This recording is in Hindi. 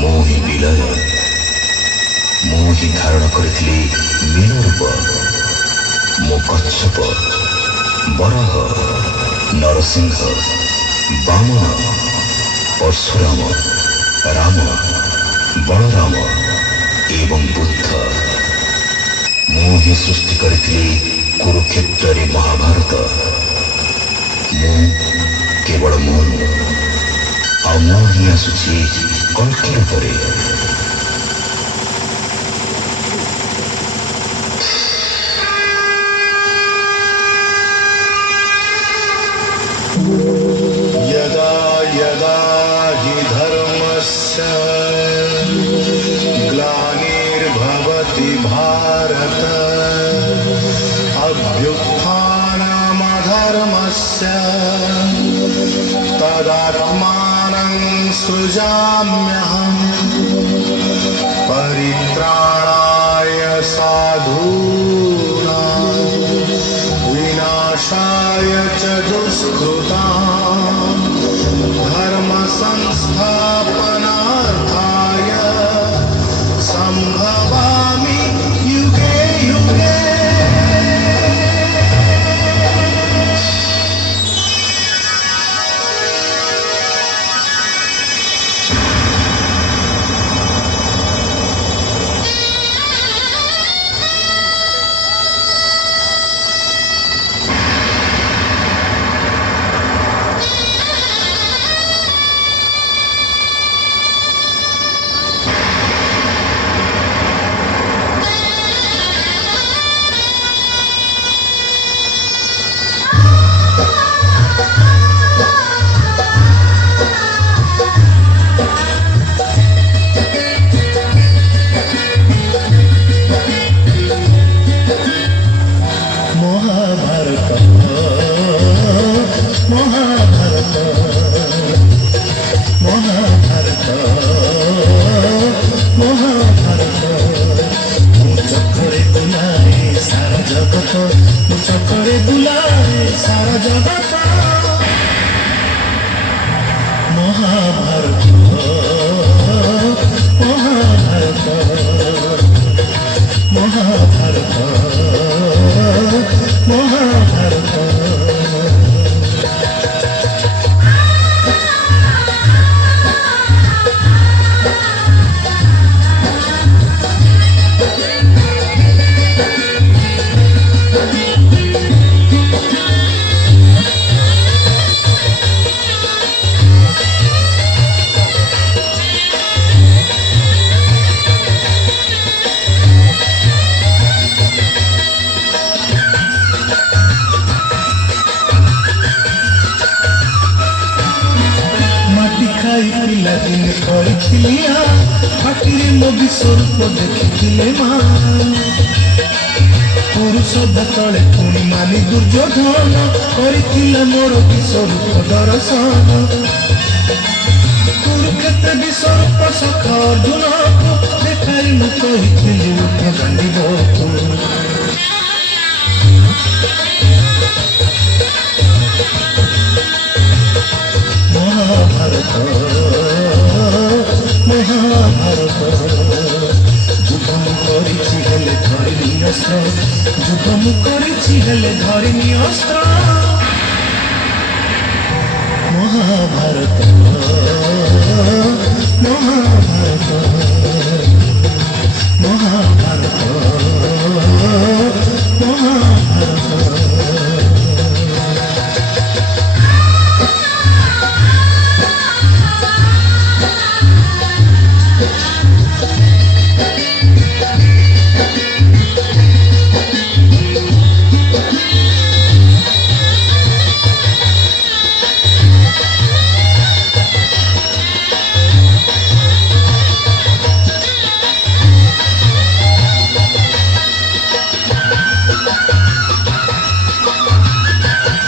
ମୁଁ ହିଁ ବିଲୟ, ମୁଁ ହିଁ ଧାରଣ କରିଥିଲି ମୀନ ରୂପ। ମୁଁ କଚ୍ଛପ, ବରାହ, ନରସିଂହ, ବାମନ, ପରଶୁରାମ, ରାମ, ବଳରାମ ଏବଂ ବୁଦ୍ଧ। ମୁଁ ହିଁ ସୃଷ୍ଟି କରିଥିଲି କୁରୁକ୍ଷେତ୍ରରେ ମହାଭାରତ। ମୁଁ କେବଳ ମୁଁ, ଆଉ ମୁଁ ହିଁ ଆସୁଛି କଳ୍କି ରୂପରେ। यदा यदा हि धर्मस्य ग्लानिर्भवति भारत अभ्युत्थानमधर्मस्य तदात्मानं सृजाम्यहम् परित्राणाय साधूनां विनाशाय च दुष्कृतां धर्म संस्थापनार्थाय संभवामि युगे युगे। पुरुष तले पुणी मानी दुर्योधन कर मोर विश्वरूप दर्शन कुरुक्षेत्र विश्वरूप सख अर्जुन देखाई मु कही बांधबू महाभारत महाभारत युद्ध मुझे हेले धरिनी अस्त्र युद्ध मुझे हेले धरिनी अस्त्र महाभारत